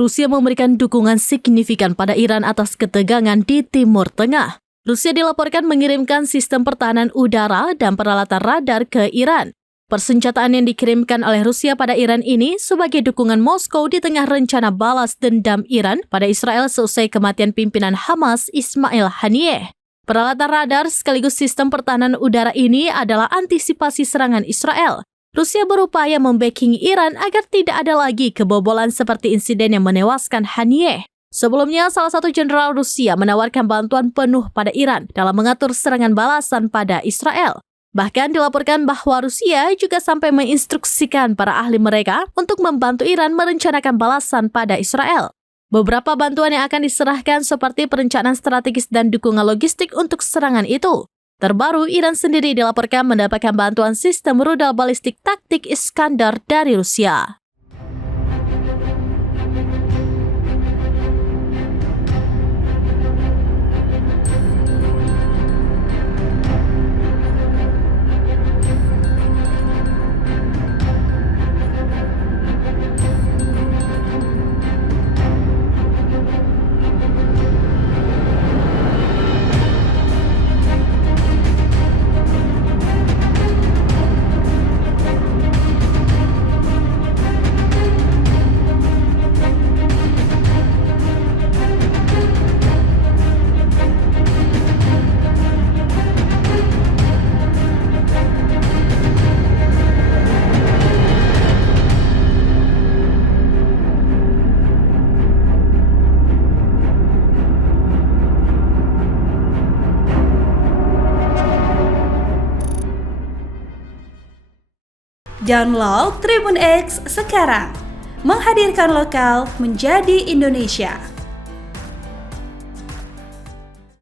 Rusia memberikan dukungan signifikan pada Iran atas ketegangan di Timur Tengah. Rusia dilaporkan mengirimkan sistem pertahanan udara dan peralatan radar ke Iran. Persenjataan yang dikirimkan oleh Rusia pada Iran ini sebagai dukungan Moskow di tengah rencana balas dendam Iran pada Israel seusai kematian pimpinan Hamas Ismail Haniyeh. Peralatan radar sekaligus sistem pertahanan udara ini adalah antisipasi serangan Israel. Rusia berupaya membacking Iran agar tidak ada lagi kebobolan seperti insiden yang menewaskan Haniyeh. Sebelumnya, salah satu jenderal Rusia menawarkan bantuan penuh pada Iran dalam mengatur serangan balasan pada Israel. Bahkan dilaporkan bahwa Rusia juga sampai menginstruksikan para ahli mereka untuk membantu Iran merencanakan balasan pada Israel. Beberapa bantuan yang akan diserahkan seperti perencanaan strategis dan dukungan logistik untuk serangan itu. Terbaru, Iran sendiri dilaporkan mendapatkan bantuan sistem rudal balistik taktik Iskandar dari Rusia. Download Tribun X sekarang, menghadirkan lokal menjadi Indonesia.